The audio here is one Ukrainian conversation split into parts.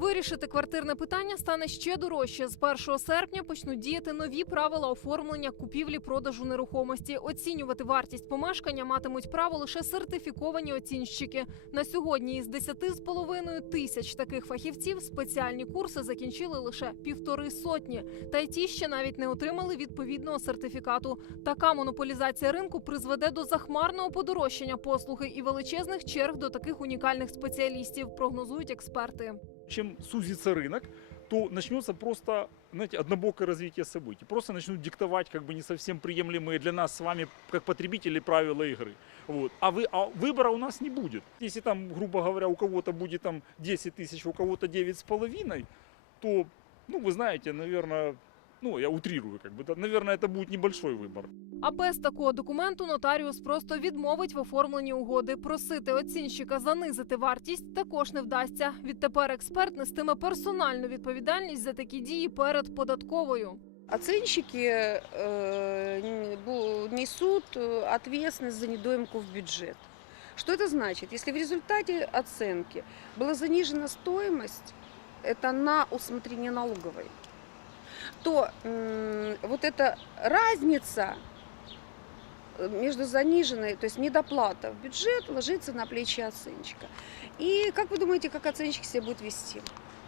Вирішити квартирне питання стане ще дорожче. З 1 серпня почнуть діяти нові правила оформлення купівлі-продажу нерухомості. Оцінювати вартість помешкання матимуть право лише сертифіковані оцінщики. На сьогодні із 10,5 тисяч таких фахівців спеціальні курси закінчили лише півтори сотні. Та й ті ще навіть не отримали відповідного сертифікату. Така монополізація ринку призведе до захмарного подорожчання послуги і величезних черг до таких унікальних спеціалістів, прогнозують експерти чем сузится рынок, то начнется просто, знаете, однобокое развитие событий. Просто начнут диктовать как бы не совсем приемлемые для нас с вами, как потребителей, правила игры. Вот. А, вы, а выбора у нас не будет. Если там, грубо говоря, у кого-то будет там 10 тысяч, у кого-то 9,5, то, ну, вы знаете, наверное, ну, я утрирую, как бы, да, наверное, это будет небольшой выбор. А без такого документу нотаріус просто відмовить в оформленні угоди. Просити оцінщика занизити вартість також не вдасться. Відтепер експерт нестиме персональну відповідальність за такі дії перед податковою. Оценщики э, н- бу- несут э, ответственность за недоимку в бюджет. Что это значит? Если в результате оценки была занижена стоимость, это на усмотрение налоговой, то м, вот эта разница э, между заниженной, то есть недоплата в бюджет ложится на плечи оценщика. И как вы думаете, как оценщик себя будет вести?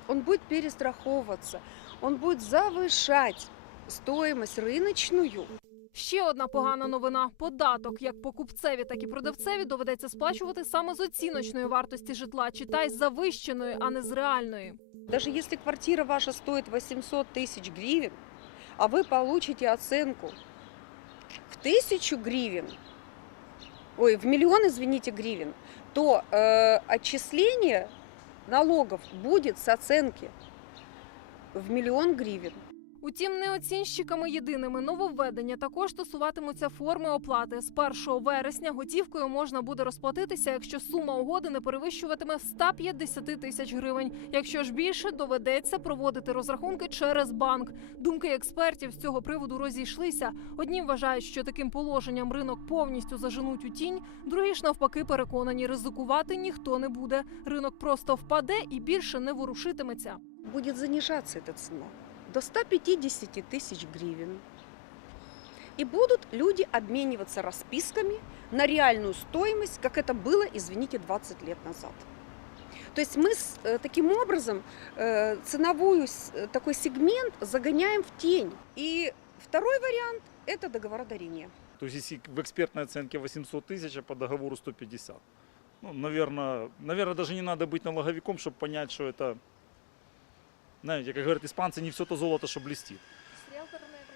Он будет перестраховываться, он будет завышать стоимость рыночную. Ще одна погана новина: податок як покупцеві, так і продавцеві доведеться сплачувати саме з оціночної вартості житла, читай з завищеної, а не з реальної. Даже если квартира ваша стоит 800 тысяч гривен, а вы получите оценку в тысячу гривен, ой, в миллион, извините, гривен, то э, отчисление налогов будет с оценки в миллион гривен. Утім, не оцінщиками єдиними нововведення також стосуватимуться форми оплати. З 1 вересня готівкою можна буде розплатитися, якщо сума угоди не перевищуватиме 150 тисяч гривень. Якщо ж більше, доведеться проводити розрахунки через банк. Думки експертів з цього приводу розійшлися. Одні вважають, що таким положенням ринок повністю заженуть у тінь, другі ж навпаки переконані, ризикувати ніхто не буде. Ринок просто впаде і більше не ворушитиметься. Будет занижаться эта цена до 150 тысяч гривен. И будут люди обмениваться расписками на реальную стоимость, как это было, извините, 20 лет назад. То есть мы с- э, таким образом э, ценовую э, такой сегмент загоняем в тень. И второй вариант – это договородарение. То есть если в экспертной оценке 800 тысяч, а по договору 150. Ну, наверное, наверное, даже не надо быть налоговиком, чтобы понять, что это, знаете, как говорят испанцы, не все то золото, что блестит.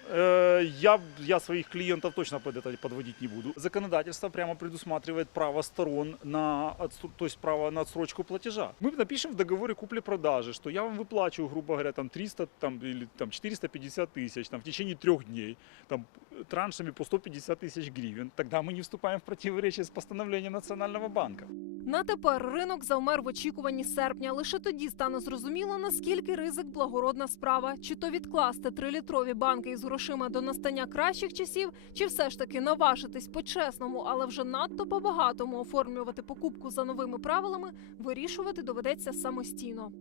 Э, Я, я своих клиентов точно под это подводить не буду. Законодательство прямо предусматривает право сторон на, отсру- то есть право на отсрочку платежа. Мы напишем в договоре купли-продажи, что я вам выплачиваю, грубо говоря, там 300 там, или там, 450 тысяч там, в течение трех дней там, траншами по 150 тысяч гривен. Тогда мы не вступаем в противоречие с постановлением Национального банка. На тепер ринок завмер в очікуванні серпня. Лише тоді стане зрозуміло, наскільки ризик благородна справа, чи то відкласти трилітрові банки із грошима до настання кращих часів, чи все ж таки наважитись по-чесному, але вже надто по-багатому оформлювати покупку за новими правилами, вирішувати доведеться самостійно.